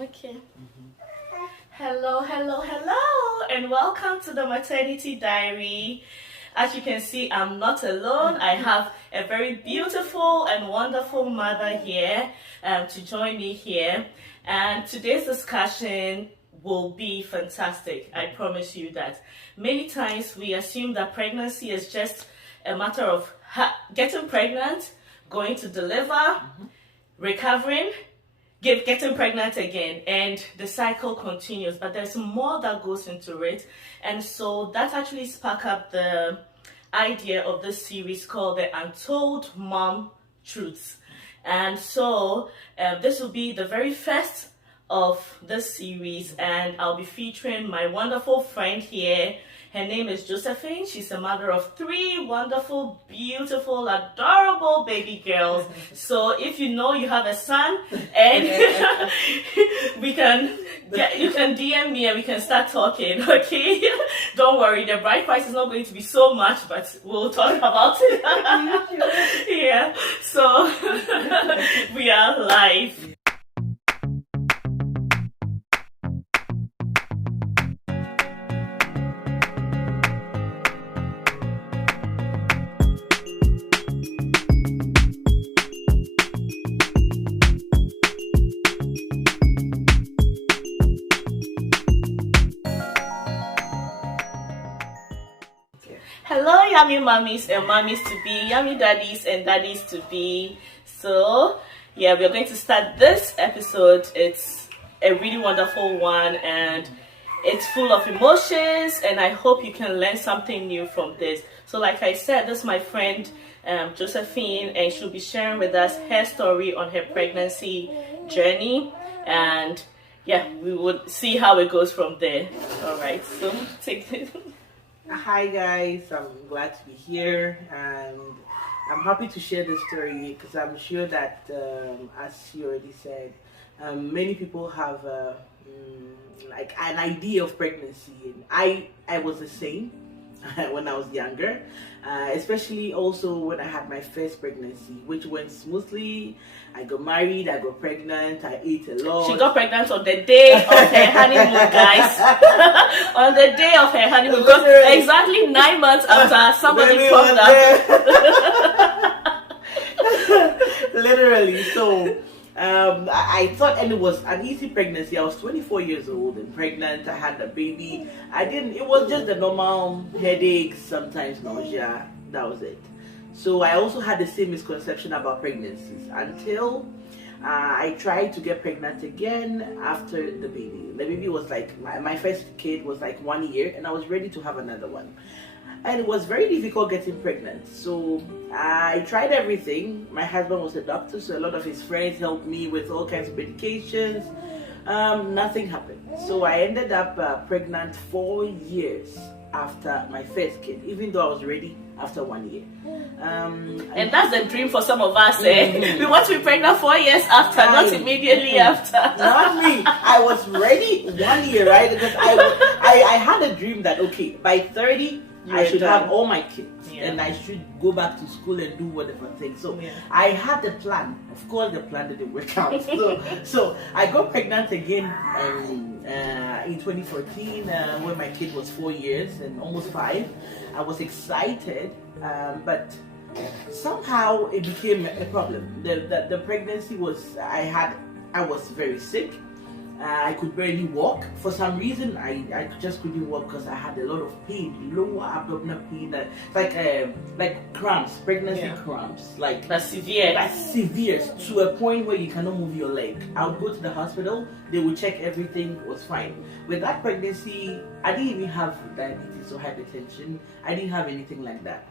Okay. Hello, and welcome to the Maternity Diary. As you can see, I'm not alone. I have a very beautiful and wonderful mother here to join me here. And today's discussion will be fantastic. I promise you that. Many times we assume that pregnancy is just a matter of getting pregnant, going to deliver, recovering, getting pregnant again, and the cycle continues. But there's more that goes into it, and so that actually sparked up the idea of this series called the Untold Mom Truths. And so this will be the very first of this series, and I'll be featuring my wonderful friend here. Her name is Josephine. She's a mother of 3 wonderful, beautiful, adorable baby girls. So if you know you have a son, and you can DM me and we can start talking, okay? Don't worry, the bride price is not going to be so much, but we'll talk about it. Yeah, so we are live. Hello, yummy mummies and mummies to be, yummy daddies and daddies to be. So, yeah, we're going to start this episode. It's a really wonderful one and it's full of emotions, and I hope you can learn something new from this. So, like I said, this is my friend Josephine, and she'll be sharing with us her story on her pregnancy journey. And yeah, we would see how it goes from there. All right, so take it. Hi guys, I'm glad to be here, and I'm happy to share this story because I'm sure that, as you already said, many people have like an idea of pregnancy. And I was the same when I was younger, especially also when I had my first pregnancy, which went smoothly. I got married, I got pregnant, I ate a lot. She got pregnant on the day of her honeymoon, guys. On the day of her honeymoon. Exactly 9 months after somebody popped up. Literally. So I thought, and it was an easy pregnancy. I was 24 years old and pregnant. I had a baby. It was just the normal headaches, sometimes nausea. That was it. So I also had the same misconception about pregnancies until I tried to get pregnant again after the baby. The baby was like, my first kid was like 1 year, and I was ready to have another one. And it was very difficult getting pregnant. So I tried everything. My husband was a doctor, so a lot of his friends helped me with all kinds of medications. Nothing happened. So I ended up pregnant 4 years after my first kid, even though I was ready after 1 year. And that's the dream for some of us, eh? We want to be pregnant 4 years after, not immediately after. Not me. I was ready 1 year, right? Because I had a dream that, okay, by 30, I should have all my kids, and I should go back to school and do whatever thing. So I had the plan. Of course, the plan didn't work out. So I got pregnant again in 2014 when my kid was 4 years and almost 5. I was excited, but somehow it became a problem. The pregnancy was, I was very sick. I could barely walk. For some reason, I just couldn't walk because I had a lot of pain, lower abdominal pain, like cramps, pregnancy cramps, like that's severe. That's severe to a point where you cannot move your leg. I would go to the hospital, they would check everything was fine. With that pregnancy, I didn't even have diabetes or hypertension. I didn't have anything like that,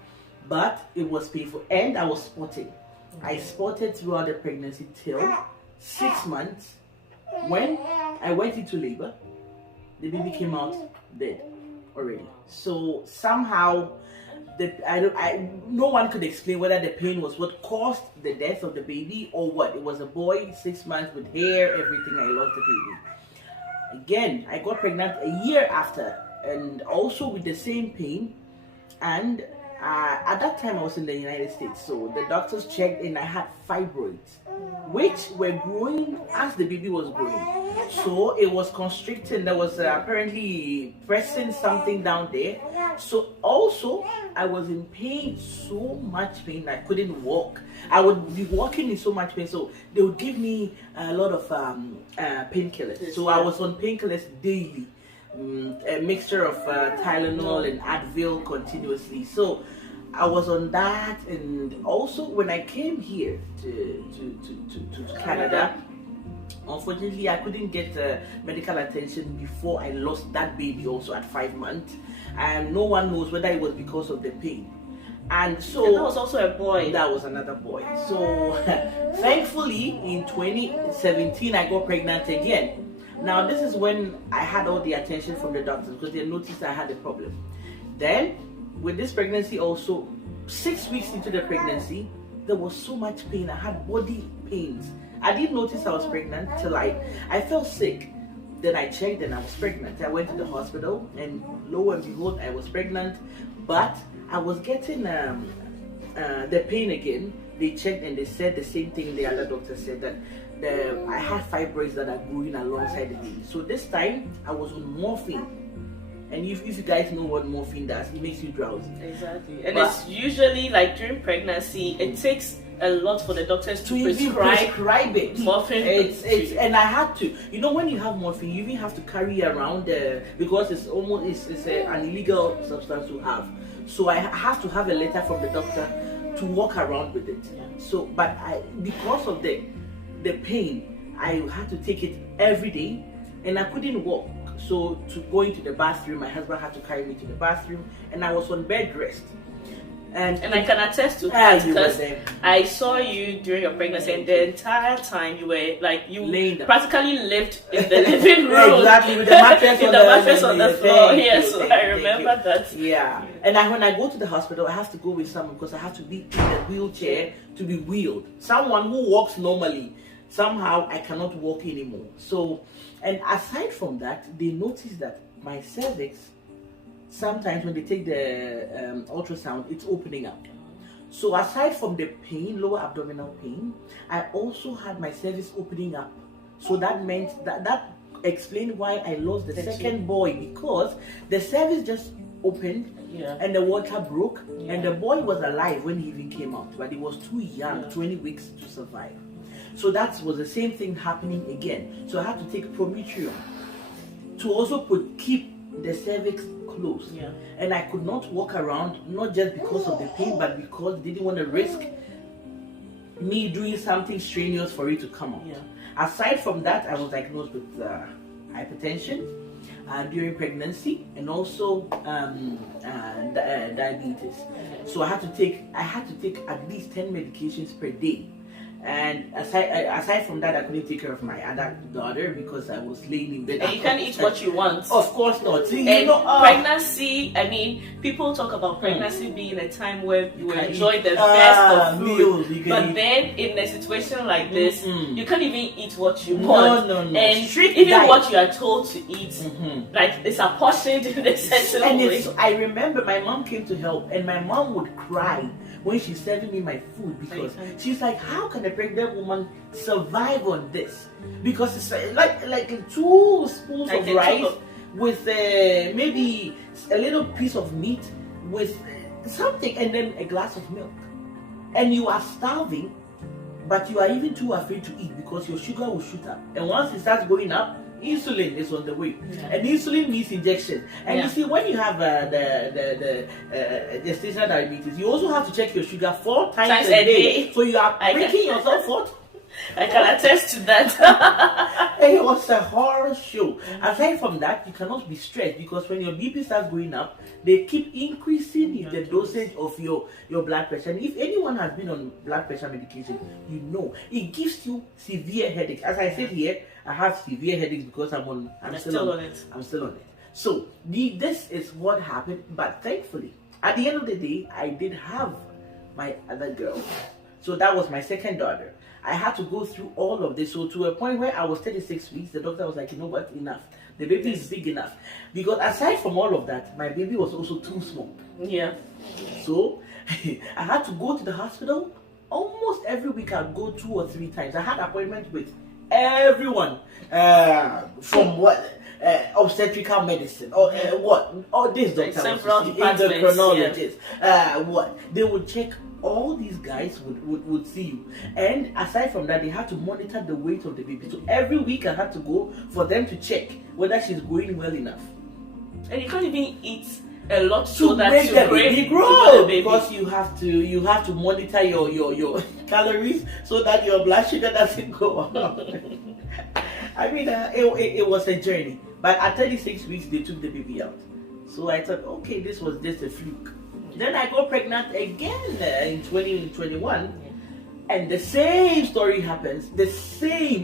but it was painful, and I was spotting. I spotted throughout the pregnancy till 6 months. When I went into labor, the baby came out dead already. So somehow, no one could explain whether the pain was what caused the death of the baby or what. It was a boy, 6 months with hair, everything. I lost the baby. Again, I got pregnant a year after, and also with the same pain. And at that time, I was in the United States, so the doctors checked and I had fibroids, which were growing as the baby was growing. So it was constricting. There was apparently pressing something down there. So also I was in pain, so much pain I couldn't walk. I would be walking in so much pain. So they would give me a lot of painkillers. So I was on painkillers daily, a mixture of Tylenol and Advil continuously. So I was on that, and also when I came here to Canada, unfortunately I couldn't get medical attention before I lost that baby also at 5 months, and no one knows whether it was because of the pain. And so and that was also a boy. That was another boy. So thankfully in 2017 I got pregnant again. Now this is when I had all the attention from the doctors because they noticed I had a problem. Then with this pregnancy also, 6 weeks into the pregnancy, there was so much pain. I had body pains. I didn't notice I was pregnant till I felt sick. Then I checked and I was pregnant. I went to the hospital and lo and behold, I was pregnant. But I was getting the pain again. They checked and they said the same thing the other doctor said, that I had fibroids that are growing alongside the baby. So this time I was on morphine. And if you guys know what morphine does, it makes you drowsy. Exactly. And it's usually like during pregnancy, it takes a lot for the doctors to prescribe it. Morphine. It's and I had to. You know, when you have morphine, you even have to carry around because it's an illegal substance to have. So I have to have a letter from the doctor to walk around with it. Yeah. So, but because of the pain, I had to take it every day, and I couldn't walk. So to go into the bathroom, my husband had to carry me to the bathroom, and I was on bed rest. And I can attest to that because I saw you during your pregnancy, and the entire time you were like practically lived in the living room. Exactly, with the mattress on the floor. Yes, so I remember that. Yeah, and when I go to the hospital, I have to go with someone because I have to be in the wheelchair to be wheeled. Someone who walks normally. Somehow I cannot walk anymore. So, and aside from that, they notice that my cervix, sometimes when they take the ultrasound, it's opening up. So aside from the pain, lower abdominal pain, I also had my cervix opening up. So that meant that explained why I lost the second boy, because the cervix just opened and the water broke, and the boy was alive when he even came out, but he was too young, 20 weeks to survive. So that was the same thing happening again. So I had to take Prometheum to also keep the cervix closed. Yeah. And I could not walk around, not just because of the pain, but because they didn't want to risk me doing something strenuous for it to come out. Yeah. Aside from that, I was diagnosed with hypertension during pregnancy, and also diabetes. So I had to take at least 10 medications per day. And aside from that, I couldn't take care of my other daughter because I was laying in bed. And you can't eat what you want. Of course not. See, pregnancy, I mean, people talk about pregnancy being a time where you enjoy the best of food. But then in a situation like this, you can't even eat what you want. No. And even what you are told to eat, like it's apportioned in a certain way. I remember my mom came to help, and my mom would cry when she's serving me my food because she's like, how can a pregnant woman survive on this? Because it's like 2 spoons of rice with maybe a little piece of meat with something, and then a glass of milk, and you are starving, but you are even too afraid to eat because your sugar will shoot up, and once it starts going up, insulin is on the way, and insulin means injection. And you see, when you have the gestational diabetes, you also have to check your sugar 4 times a day. So you are breaking yourself out. I can attest to that. It was a horror show. Aside from that, you cannot be stressed because when your BP starts going up, they keep increasing the dosage of your blood pressure. And if anyone has been on blood pressure medication, you know it gives you severe headaches. As I said here, I have severe headaches because I'm still on it. So this is what happened. But thankfully, at the end of the day, I did have my other girl. So that was my second daughter. I had to go through all of this. So to a point where I was 36 weeks, the doctor was like, you know what, enough. The baby is big enough. Because aside from all of that, my baby was also too small. Yeah. So I had to go to the hospital. Almost every week I'd go 2 or 3 times. I had appointments with everyone, from what obstetrical medicine or all these doctors, several departments, endocrinologists, what they would check. All these guys would see you, and aside from that, they had to monitor the weight of the baby. So every week I had to go for them to check whether she's growing well enough. And you can't even eat a lot to so that make you the baby grow, because you have to monitor your calories so that your blood sugar doesn't go up. I mean, it was a journey, but at 36 weeks they took the baby out. So I thought, okay, this was just a fluke. Then I got pregnant again in 2021, and the same story happens. The same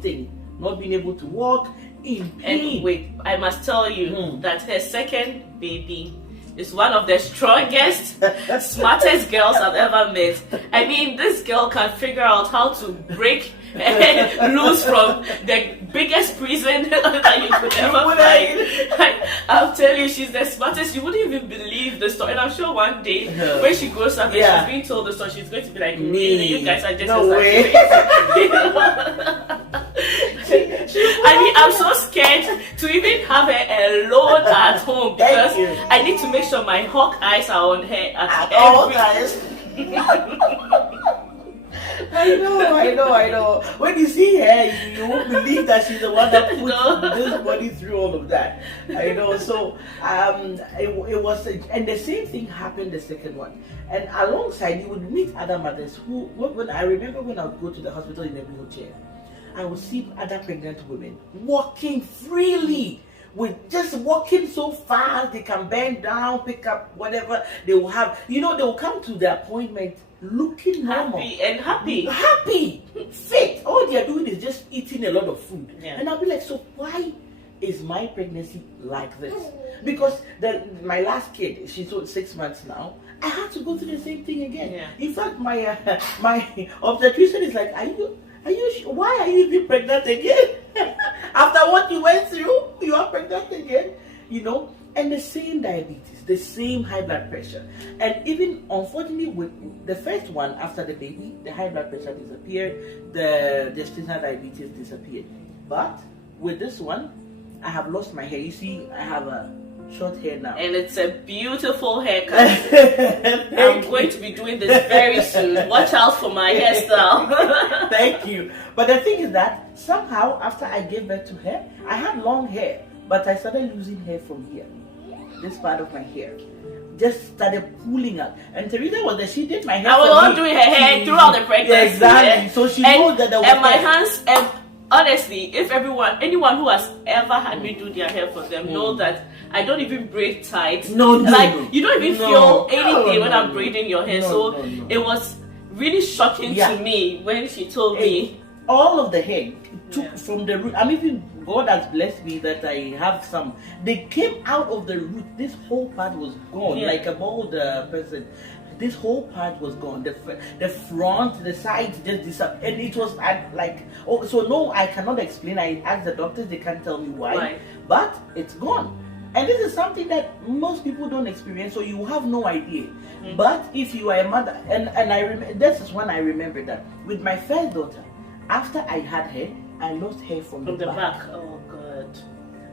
thing. Not being able to walk, in pain. And wait, I must tell you that her second baby is one of the strongest, smartest girls I've ever met. I mean, this girl can figure out how to break loose from the biggest prison that you could ever find. I'll tell you, she's the smartest. You wouldn't even believe the story. And I'm sure one day when she grows up and she's being told the story, she's going to be like, really, you guys are just no way. I mean, I'm so scared to even have her alone at home because I need to make sure my hawk eyes are on her at all times. I know. When you see her, you won't believe that she's the one that put this body through all of that. I know. So it was, and the same thing happened the second one. And alongside, you would meet other mothers who, when I remember when I would go to the hospital in a wheelchair, I would see other pregnant women walking freely. With just walking so fast, they can bend down, pick up whatever they will have. You know, they will come to the appointment looking normal. Happy, fit. All they are doing is just eating a lot of food. And I'll be like, so why is my pregnancy like this? Because my last kid, she's 6 months now, I had to go through the same thing again. In fact, my obstetrician is like, why are you even pregnant again? After what you went through, you are pregnant again, you know. And the same diabetes, the same high blood pressure. And even, unfortunately, with the first one, after the baby, the high blood pressure disappeared, the gestational diabetes disappeared. But with this one, I have lost my hair. You see, I have a short hair now. And it's a beautiful haircut. I'm going to be doing this very soon. Watch out for my hairstyle. Thank you. But the thing is that somehow, after I gave birth to her, I had long hair. But I started losing hair from here. This part of my hair just started pulling up. And Teresa was there. She did my hair. I was not doing her hair throughout the pregnancy. Yeah, exactly. So she knows that there was and my hands. And honestly, if anyone who has ever had me do their hair for them know that I don't even braid tight. You don't even feel anything when I'm braiding your hair. It was really shocking to me when she told me all of the hair took from the root. God has blessed me that I have some. They came out of the root. This whole part was gone, like a bald person. This whole part was gone. The front, the sides just disappeared. And it was no, I cannot explain. I asked the doctors, they can't tell me why. But it's gone. And this is something that most people don't experience, so you have no idea. But if you are a mother, and I remember, this is when I remember that with my first daughter, after I had her, I lost hair from the back. Oh God.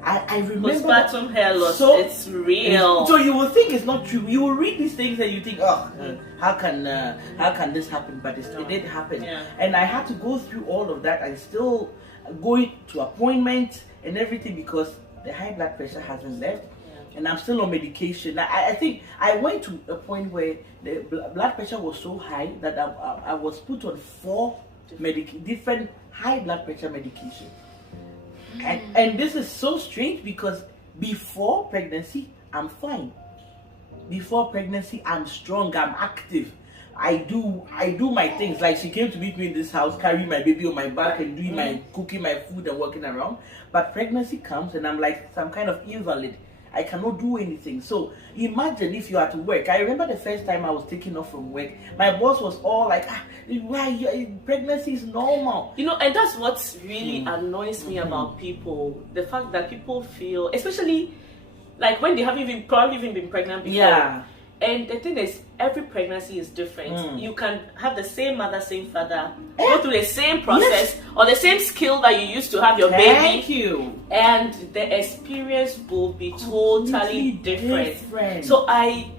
I remember postpartum hair loss. So it's real. So you will think it's not true. You will read these things and you think, how can this happen? But it did happen. And I had to go through all of that and still going to appointments and everything because the high blood pressure hasn't left. And I'm still on medication. I think I went to a point where the blood pressure was so high that I was put on 4 different high blood pressure medication. And this is so strange because before pregnancy, I'm fine. Before pregnancy, I'm strong, I'm active. I do my things. Like she came to meet me in this house, carrying my baby on my back and doing my cooking my food and walking around. But pregnancy comes and I'm like some kind of invalid. I cannot do anything. So imagine if you are to work. I remember the first time I was taken off from work. My boss was all like, pregnancy is normal. You know, and that's what really annoys me about people. The fact that people feel, especially like when they haven't probably even been pregnant before. And the thing is, every pregnancy is different. You can have the same mother, same father, go through the same process or the same skill that you used to have your baby. Thank you. And the experience will be totally different. So I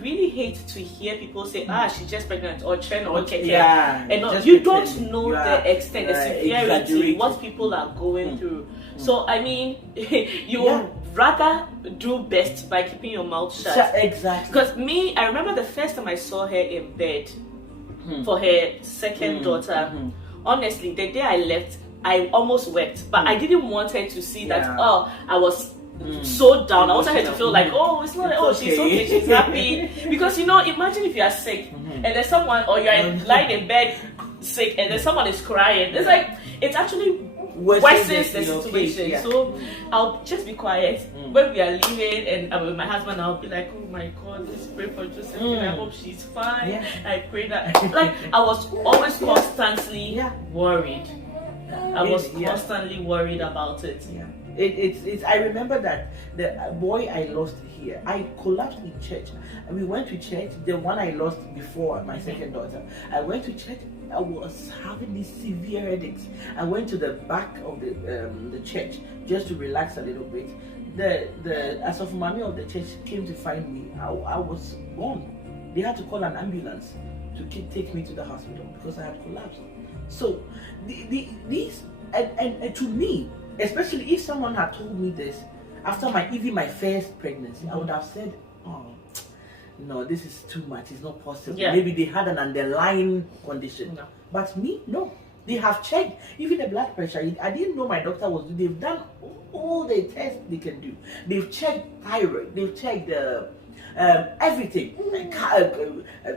really hate to hear people say, she's just pregnant or chen or keke. And you don't know the extent, the severity, what people are going through. So I mean, you would rather do best by keeping your mouth shut. Exactly. Because I remember the first time I saw her in bed for her second daughter. Honestly, the day I left, I almost wept, but I didn't want her to see that. I was so down. I wanted her to feel like, it's not she's okay, she's happy. Because imagine if you are sick and there's someone, or you're lying in bed sick and then someone is crying. It's like, it's actually worsens the situation. So I'll just be quiet when we are leaving, and I'm with my husband. I'll be like, oh my God, let's pray for Josephine. I hope she's fine. I pray that. Like, I was always constantly worried. I was constantly worried about it. It's. I remember that the boy I lost here, I collapsed in church. We went to church. The one I lost before my second daughter, I went to church. I was having these severe headaches. I went to the back of the church just to relax a little bit. The Asofumami of the church came to find me. I was gone. They had to call an ambulance to take me to the hospital because I had collapsed. So these and to me, especially if someone had told me this after my first pregnancy, I would have said, no, this is too much. It's not possible. Maybe they had an underlying condition. No. But me, no. They have checked even the blood pressure. I didn't know my doctor was. They've done all the tests they can do. They've checked thyroid. They've checked everything,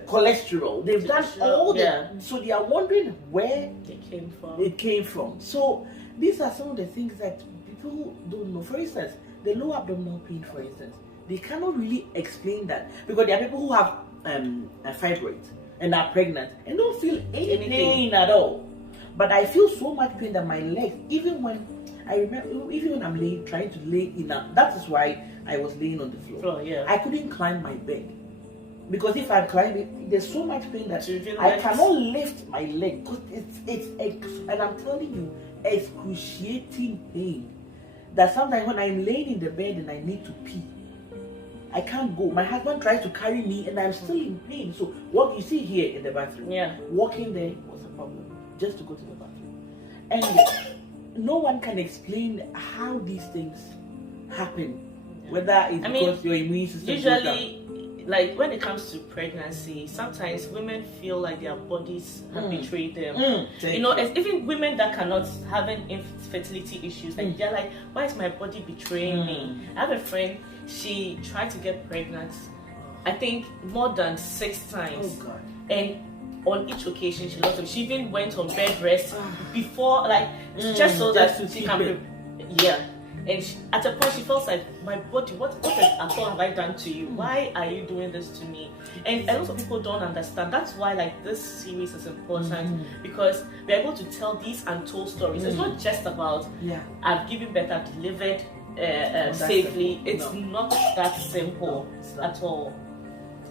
cholesterol. They've done all that. So they are wondering where it came from. So these are some of the things that people don't know. For instance, the low abdominal pain, for instance. They cannot really explain that because there are people who have fibroids and are pregnant and don't feel any pain at all. But I feel so much pain that my legs, even when I'm trying to lay in that is why I was laying on the floor. I couldn't climb my bed because if I climb it, there's so much pain that I cannot lift my leg because and I'm telling you, excruciating pain. That sometimes when I'm laying in the bed and I need to pee, I can't go. My husband tries to carry me and I'm still in pain. So what you see here in the bathroom, walking there was a problem. Just to go to the bathroom. And no one can explain how these things happen. Whether it's because your immune system usually, like when it comes to pregnancy, sometimes women feel like their bodies have betrayed them. Even women that cannot having infertility issues, like they're like, why is my body betraying me? I have a friend. She tried to get pregnant, I think more than 6 times. Oh God. And on each occasion she lost them. She even went on bed rest before, just so that she can and at a point she felt like, my body, what at all have I done to you? Why are you doing this to me? And a lot of people don't understand. That's why this series is important, because we're able to tell these untold stories. It's not just about I've given birth, I've delivered safely. It's not that simple at all.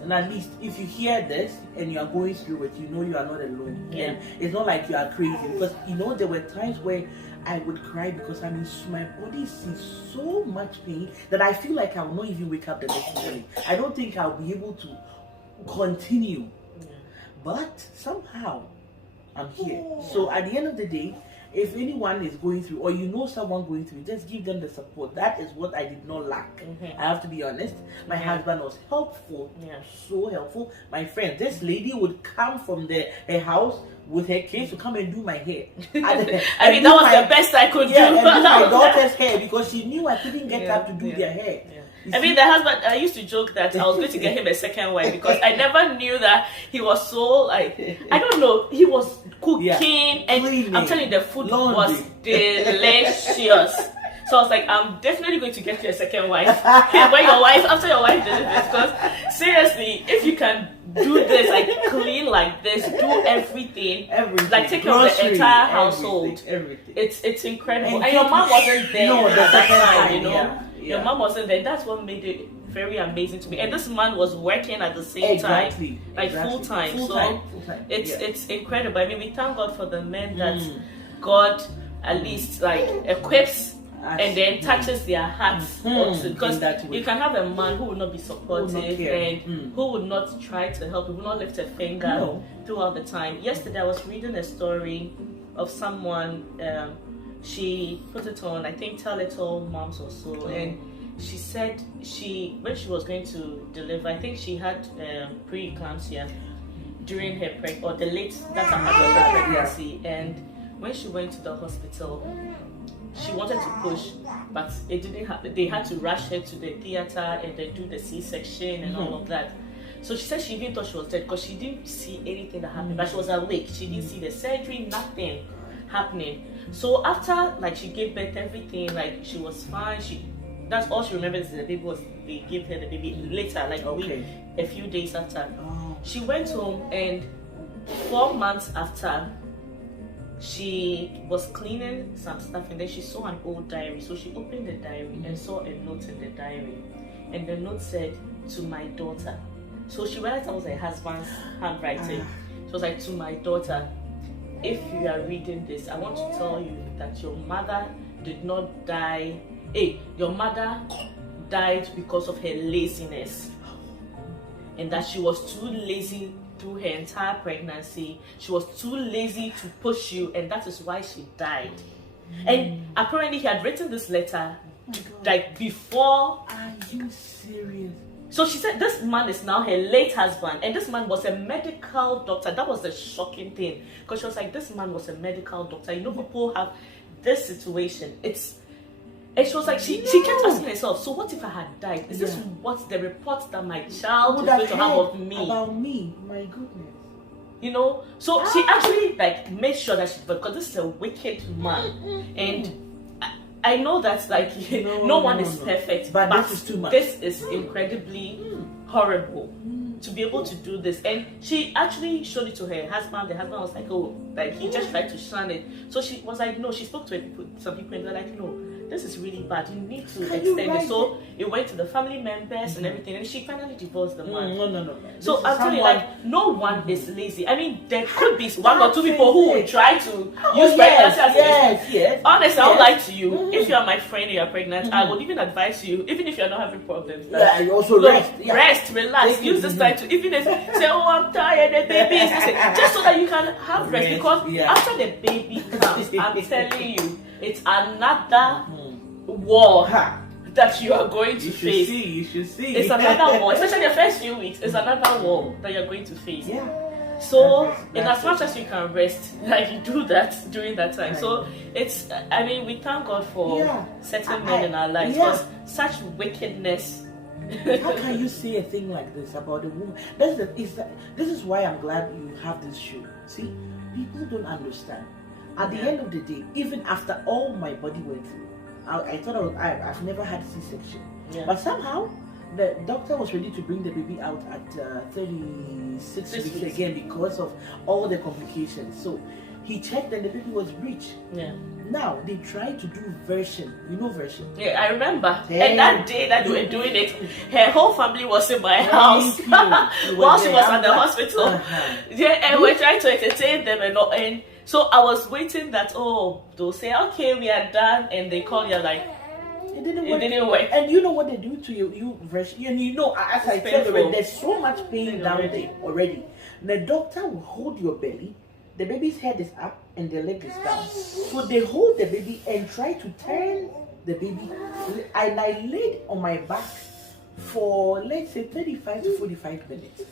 And at least if you hear this and you are going through it, you know you are not alone. And it's not like you are crazy, because there were times where I would cry because my body sees so much pain that I feel like I will not even wake up the next morning. I don't think I'll be able to continue. But somehow I'm here. So at the end of the day, if anyone is going through, or you know someone going through, just give them the support. That is what I did not lack. I have to be honest. My husband was helpful, so helpful. My friend, this lady would come from her house with her kids to come and do my hair. I mean, that was the best I could do. And do my daughter's hair, because she knew I couldn't get up to do their hair. I mean, the husband, I used to joke that I was going to get him a second wife, because I never knew that he was so, I don't know, he was cooking, and cleaning, I'm telling you, the food was delicious. So I was like, I'm definitely going to get you a second wife after your wife delivers, because seriously, if you can do this, clean like this, do everything, take care of the entire household, everything. It's incredible. And your mom wasn't there at that time, Your mom wasn't there. That's what made it very amazing to me. And this man was working at the same time, like full time. So it's incredible. I mean, we thank God for the men that God at least like equips and then touches their hearts, because you can have a man who will not be supportive and who would not try to help, who will not lift a finger throughout the time. Yesterday I was reading a story of someone, she put it on, I think, Tell It All Moms or so, and she said when she was going to deliver, I think she had pre-eclampsia during her the late latter part of her pregnancy, and when she went to the hospital, she wanted to push, but it didn't happen. They had to rush her to the theater and then do the C-section and all of that. So she said she even thought she was dead because she didn't see anything that happened, but she was awake. She didn't see the surgery, nothing happening. So after like she gave birth, everything, like she was fine. That's all she remembers is the baby was, they gave her the baby later, like a few days after. She went home, and 4 months after, she was cleaning some stuff, and then she saw an old diary. So she opened the diary and saw a note in the diary, and the note said, "To my daughter." So she realized that was her husband's handwriting. She was like, "To my daughter, if you are reading this, I want to tell you that your mother did not die. Your mother died because of her laziness, and that she was too lazy through her entire pregnancy. She was too lazy to push you, and that is why she died." And apparently he had written this letter like before. Are you serious? So she said this man is now her late husband, and this man was a medical doctor. That was the shocking thing, because she was like, this man was a medical doctor. You know, people have this situation. And she was like, she kept asking herself, so what if I had died? Is this what the report that my child is going to have of me? About me, my goodness. You know, so she actually like made sure that because this is a wicked man, and I know that like no one is perfect, but this is too much. This is incredibly horrible to be able to do this. And she actually showed it to her husband. The husband was like, oh, like he just tried to shun it. So she was like, no. She spoke to some people, and they're like, no, this is really bad. You need to extend it. So it went to the family members and everything, and she finally divorced the man. No. So I'm telling you, like, no one is lazy. I mean, there could be one or two people who would try to use pregnancy as yes. Honestly, I would like to you. If you are my friend and you are pregnant, I would even advise you, even if you are not having problems. You also rest. Rest, relax. Use this time to, even if say, oh, I'm tired, the baby is missing, just so that you can have rest. Because after the baby comes, I'm telling you, it's another war that you are going to face. You should see. It's another war, especially the first few weeks. It's another war that you're going to face. So, in as much as you can rest, like you do that during that time. So, it's, I mean, we thank God for certain men in our lives, because such wickedness. How can you say a thing like this about a woman? This is why I'm glad you have this show. See, people don't understand. At the end of the day, even after all my body went through, I thought I've never had C-section. But somehow, the doctor was ready to bring the baby out at 36 weeks again because of all the complications. So he checked and the baby was breech. Now they tried to do version. You know version? Yeah, I remember. And that day that they were doing it, her whole family was in my house while she was at the hospital. And we're trying to entertain them and so I was waiting that they'll say, okay, we are done, and they call you like, it didn't work. And you know what they do to you version? And you know, as I said, there's so much pain down there already. The doctor will hold your belly. The baby's head is up and the leg is down. So they hold the baby and try to turn the baby. And I laid on my back for, let's say, 35 to 45 minutes.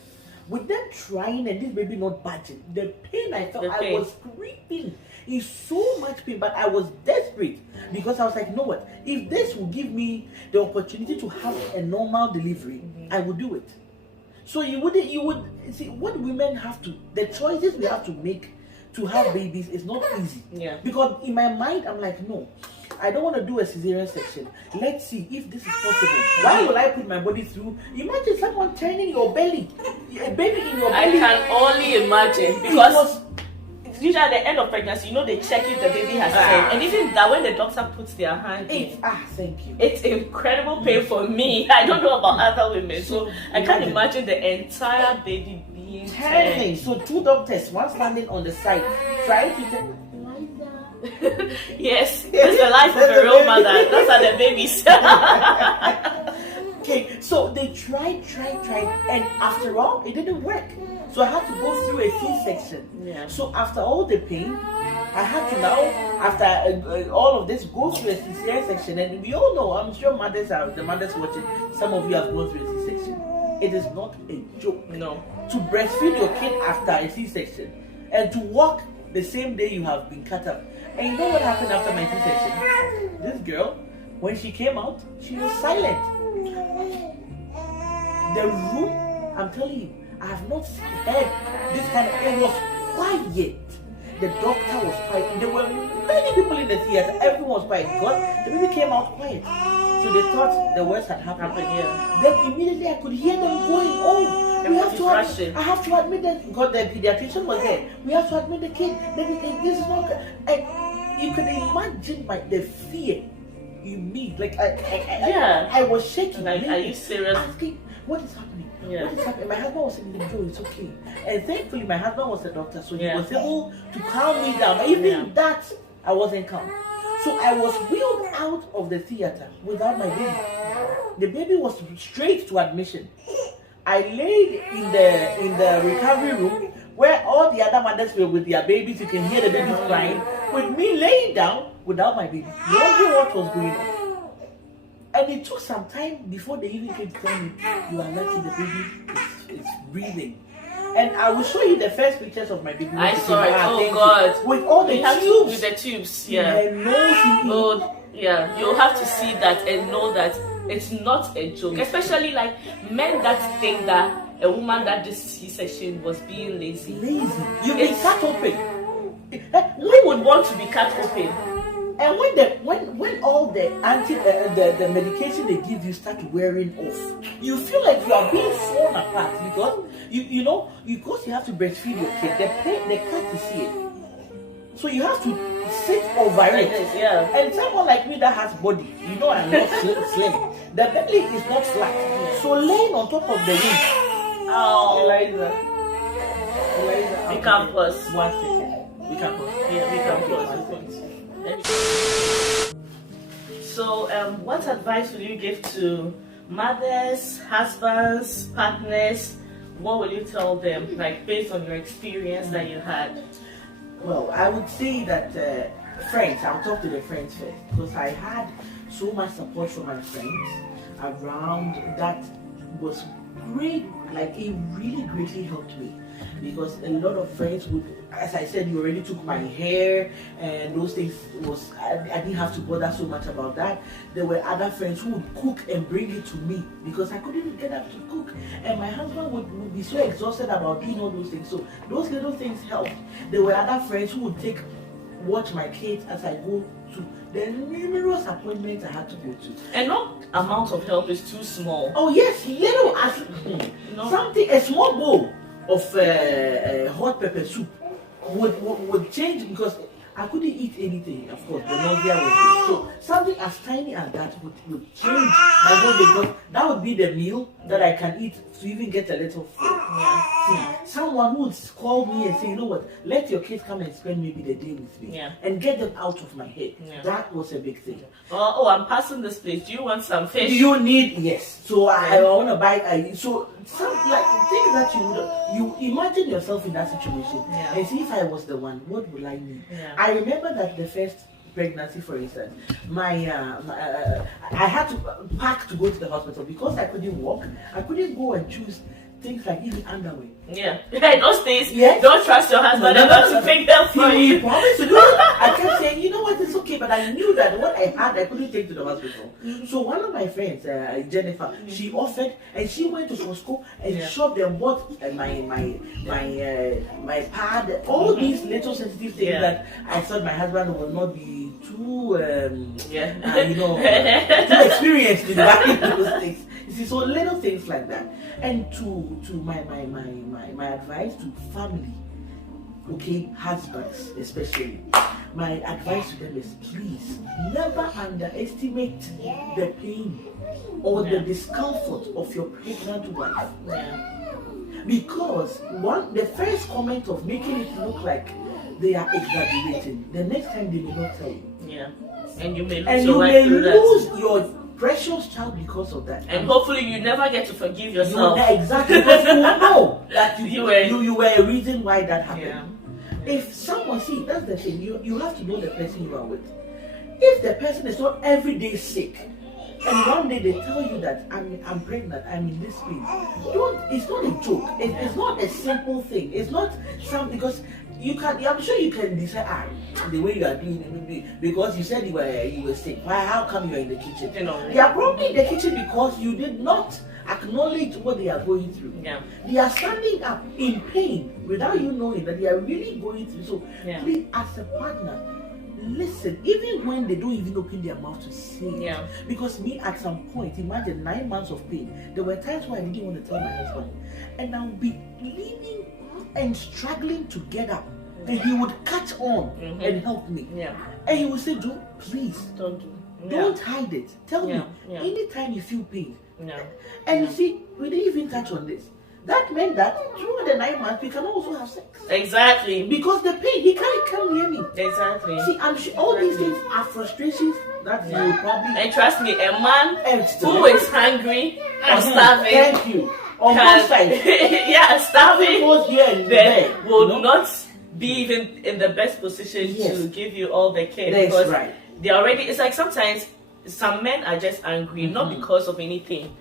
With them trying and this baby not budging, the pain I felt, I was screaming. It's so much pain, but I was desperate because I was like, you know what? If this will give me the opportunity to have a normal delivery, I would do it. So you would see what women have to, the choices we have to make to have babies is not easy. Because in my mind, I'm like, no, I don't want to do a cesarean section. Let's see if this is possible. Why will I put my body through? Imagine someone turning your belly, a baby in your belly. I can only imagine because usually at the end of pregnancy, you know, they check if the baby has said, and even that when the doctor puts their hand in, thank you. It's incredible pain for me. I don't know about other women, so I can't imagine the entire baby being terrible. So 2 doctors, one standing on the side, trying to tell yes, that's the life of a real mother. Those are the babies. Okay, so they tried, and after all, it didn't work. So I had to go through a C-section. Yeah. So after all the pain, I had to now, after all of this, go through a cesarean section. And we all know, I'm sure the mothers watching, some of you have gone through a C-section. It is not a joke. No. To breastfeed your kid after a C-section and to walk the same day you have been cut up. And you know what happened after my C-section? This girl, when she came out, she was silent. The room, I'm telling you, I have not heard this kind of, it was quiet. The doctor was quiet. There were many people in the theater. Everyone was quiet. God, the baby came out quiet. So they thought the worst had happened. Yeah. Then immediately I could hear them going, oh, I have to admit that, God, the pediatrician was there. We have to admit the kid. This is not good. And you can imagine the fear in me. Like, I was shaking. Like, are you serious? Asking, what is happening? Yeah. What is happening? My husband was saying, Joe, it's okay. And thankfully, my husband was a doctor, so he was able to calm me down. But even that, I wasn't calm. So I was wheeled out of the theater without my baby. The baby was straight to admission. I laid in the recovery room where all the other mothers were with their babies. You can hear the babies crying. With me laying down without my baby. Wondering what was going on. And it took some time before they even came to tell me, you are lucky the baby is breathing. And I will show you the first pictures of my baby. I saw it. Oh God! With all the tubes. With the tubes, yeah. My nose. Yeah. You'll have to see that and know that it's not a joke. Especially like men that think that a woman that did C-section was being lazy. You've been cut open. Who would want to be cut open? And when all the the medication they give you start wearing off, you feel like you are being torn apart because because you have to breastfeed your kid. They can't see it, so you have to sit over it. Yeah. And someone like me that has body, I'm not slim. The belly is not flat, so laying on top of the wing. Oh, Eliza, we can pause. 1 second. We can pause. Yeah, we can pause. So, what advice would you give to mothers, husbands, partners? What will you tell them, like based on your experience that you had? Well, I would say that friends. I'll talk to the friends first because I had so much support from my friends around that was great. Like it really greatly helped me. Because a lot of friends would, as I said, you already took my hair and those things I didn't have to bother so much about that. There were other friends who would cook and bring it to me because I couldn't even get up to cook. And my husband would be so exhausted about doing all those things. So those little things helped. There were other friends who would watch my kids as I go to the numerous appointments I had to go to. And no amount of help is too small. Oh yes, little as something, a small bowl of hot pepper soup would change because I couldn't eat anything. Of course, the nausea was there. So something as tiny as that would change my whole day because that would be the meal that I can eat to even get a little food. Someone who would call me and say, you know what, let your kids come and spend maybe the day with me and get them out of my head. That was a big thing. Oh, I'm passing this place. Do you want some fish? You need, yes. So I want to buy, so some like things that you imagine yourself in that situation and see if I was the one, what would I need? I remember that the first pregnancy, for instance, I had to pack to go to the hospital because I couldn't walk. I couldn't go and choose things like even underwear. Yeah, those things. Yes. Don't trust your husband enough to pick them for you. He promised to do it. I kept saying, you know what, it's okay, but I knew that what I had, I couldn't take to the hospital. So one of my friends, Jennifer, she offered, and she went to Costco and shopped and bought my pad, all these little sensitive things that I thought my husband would not be too, too experienced in buying those things. You see, so little things like that. And to my advice to family, okay, husbands especially, my advice to them is please never underestimate the pain or the discomfort of your pregnant wife. Because the first comment of making it look like they are exaggerating, the next time they may not tell you. And you may lose, your precious child because of that. And hopefully you never get to forgive yourself. Exactly, because you will know that you were a reason why that happened. If someone, see, that's the thing, you have to know the person you are with. If the person is not every day sick, and one day they tell you that I'm pregnant, I'm in this pain, it's not a joke. It's not a simple thing. It's not something, because I'm sure you can decide the way you are doing it, because you said you were sick. Why? How come you are in the kitchen? They are probably in the kitchen because you did not acknowledge what they are going through. They are standing up in pain without you knowing that they are really going through. So please, as a partner, listen, even when they don't even open their mouth to say. Because me, at some point, imagine 9 months of pain. There were times where I didn't want to tell my husband, and I'll be leaning and struggling to get up, and he would catch on and help me. And he would say, Joe, please don't hide it. Tell me anytime you feel pain. And you see, we didn't even touch on this. That meant that through the 9 months we can also have sex. Exactly. Because the pain, he can't come near me. Exactly. See, I'm sure all these things are frustrations that you will probably. And trust me, a man who is hungry or starving. Thank you. On both sides. Starving goes here and there. Will not be even in the best position to give you all the care. That's because right. they already. It's like sometimes some men are just angry, not because of anything.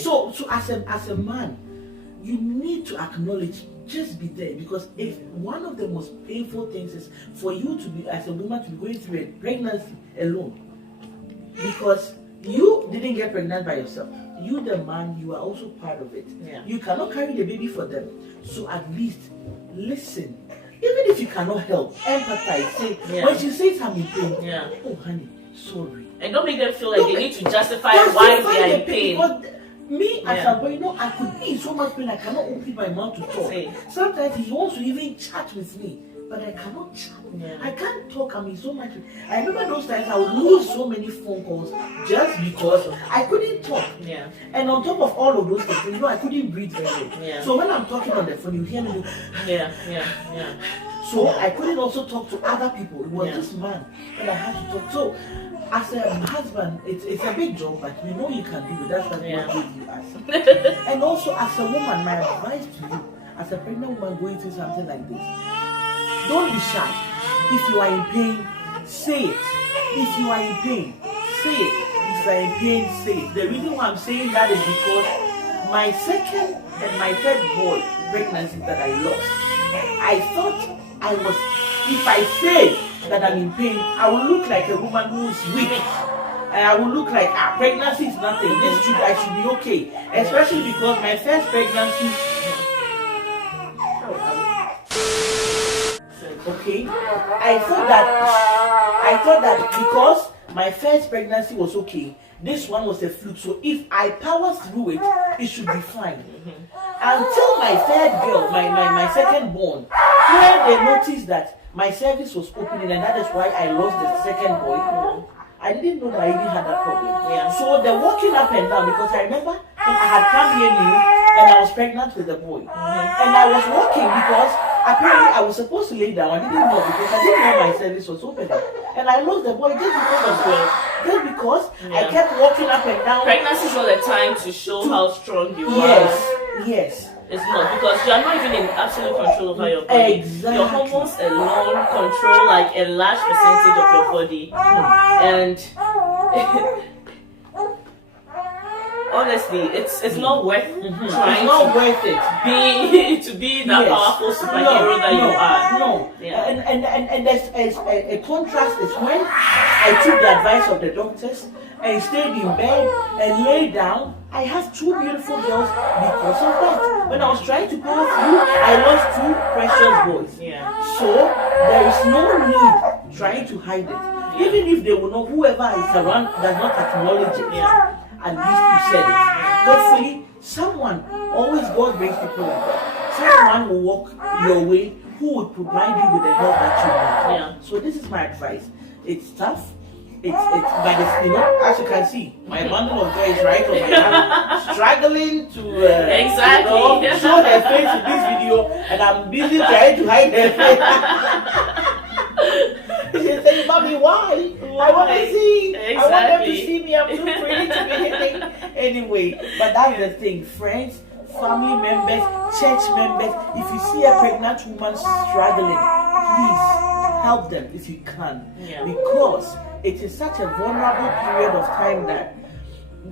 So as a man, you need to acknowledge, just be there, because if one of the most painful things is for you to be, as a woman, to be going through a pregnancy alone, because you didn't get pregnant by yourself. You, the man, you are also part of it. You cannot carry the baby for them. So at least listen. Even if you cannot help, empathize. Say, when she says I'm in pain, oh honey, sorry. And don't make them feel like they need to justify why they are in pain. Because me, as a boy, I could be in so much pain, I cannot open my mouth to talk. Sometimes he wants to even chat with me, but I cannot chat. I can't talk, I'm in so much pain. I remember those times I would lose so many phone calls just because I couldn't talk. And on top of all of those things, I couldn't breathe very well. So when I'm talking on the phone, you hear me do, So I couldn't also talk to other people. It was this man that I had to talk. So as a husband, it's a big job, but we know you can do it. That's what God gave you as. And also as a woman, my advice to you, as a pregnant woman going through something like this, don't be shy. If you are in pain, say it. If you are in pain, say it. If you are in pain, say it. The reason why I'm saying that is because my second and my third boy pregnancy that I lost, I thought I was, if I say that I'm in pain, I will look like a woman who is weak. And I will look like, pregnancy is nothing. I should be okay. Especially because my first pregnancy, I thought that because my first pregnancy was okay, this one was a fluke. So if I power through it, it should be fine. Until my third girl, my second born, where they noticed that my cervix was opening, and that is why I lost the second boy. I didn't know that I even had that problem. So the walking up and down, because I remember I had come here new and I was pregnant with a boy. And I was walking because apparently I was supposed to lay down. I didn't know, because I didn't know my cervix was open. And I lost the boy just because I kept walking up and down. Pregnancy is not a time to show how strong you are. Yes. It's not, because you are not even in absolute control over your body. Exactly. Your hormones alone control like a large percentage of your body. And honestly, it's not worth trying. It's not worth it. To be that powerful superhero that you are. No. And there's a contrast is when I took the advice of the doctors and stayed in bed and lay down. I have two beautiful girls because of that. When I was trying to power through, I lost two precious boys. So there is no need trying to hide it. Even if they will know, whoever is around does not acknowledge it. At least you said it. Hopefully, someone, always God brings people like that. someone will walk your way who would provide you with the help that you need. Yeah. So this is my advice. It's tough. It's but it's, you know, as you can see, my bundle of hair is right over here, struggling to exactly you know, show their face in this video, and I'm busy trying to hide their face. She say, "Mommy, why? I want to see. Exactly. I want them to see me. I'm too pretty to be hitting." Anyway, but that's the thing, friends, family members, church members. If you see a pregnant woman struggling, please help them if you can, because it is such a vulnerable period of time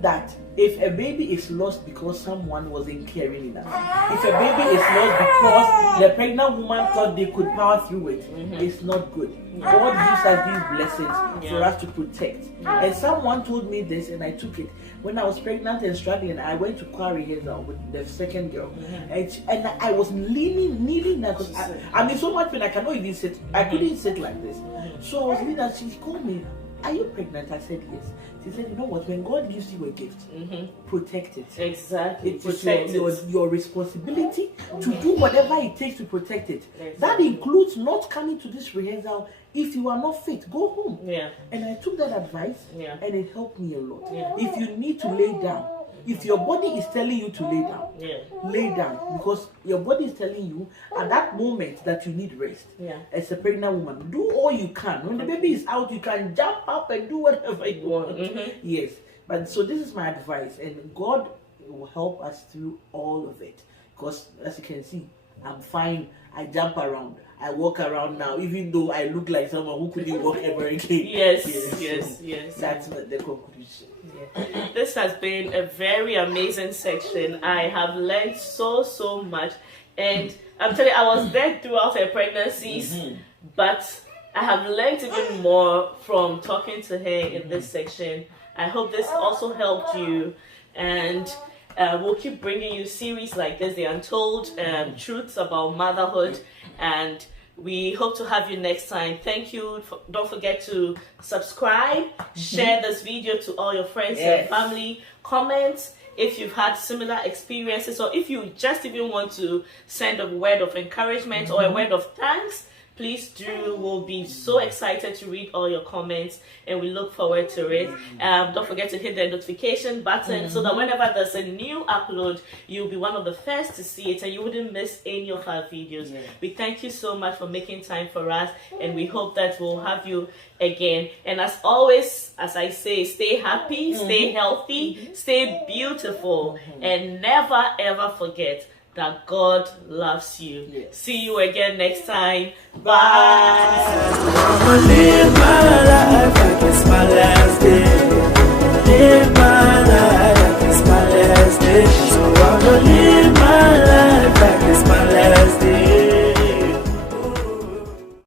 that if a baby is lost because someone wasn't caring enough, if a baby is lost because the pregnant woman thought they could power through it, it's not good. God gives us these blessings for us to protect. And someone told me this, and I took it. When I was pregnant and struggling, I went to choir rehearsal with the second girl, and I was kneeling. I mean, so much pain I cannot even sit. I couldn't sit like this. So I was kneeling, and she called me, "Are you pregnant?" I said yes. She said, "You know what? When God gives you a gift, protect it. Exactly. It is your responsibility to do whatever it takes to protect it. Exactly. That includes not coming to this rehearsal. If you are not fit, go home." Yeah. And I took that advice, and it helped me a lot. Yeah. If you need to lay down, if your body is telling you to lay down, because your body is telling you at that moment that you need rest. As a pregnant woman, do all you can. When the baby is out, you can jump up and do whatever you want. Yes, but so this is my advice, and God will help us through all of it. Because as you can see, I'm fine. I jump around. I walk around now, even though I look like someone who couldn't walk ever again. Yes. That's the conclusion. This has been a very amazing section. I have learned so much, and I'm telling you, I was there throughout her pregnancies, but I have learned even more from talking to her in this section. I hope this also helped you, and we'll keep bringing you series like this, the Untold Truths about Motherhood, and we hope to have you next time. Thank you. Don't forget to subscribe, share this video to all your friends and family, comment if you've had similar experiences, or if you just even want to send a word of encouragement or a word of thanks. Please do. We'll be so excited to read all your comments, and we look forward to it. Don't forget to hit the notification button so that whenever there's a new upload, you'll be one of the first to see it, and you wouldn't miss any of our videos. We thank you so much for making time for us, and we hope that we'll have you again. And as always, as I say, stay happy, stay healthy, stay beautiful, and never ever forget that God loves you. See you again next time. Bye. I'ma live my life like it's my last day. Live my life like it's my last day. So I'ma live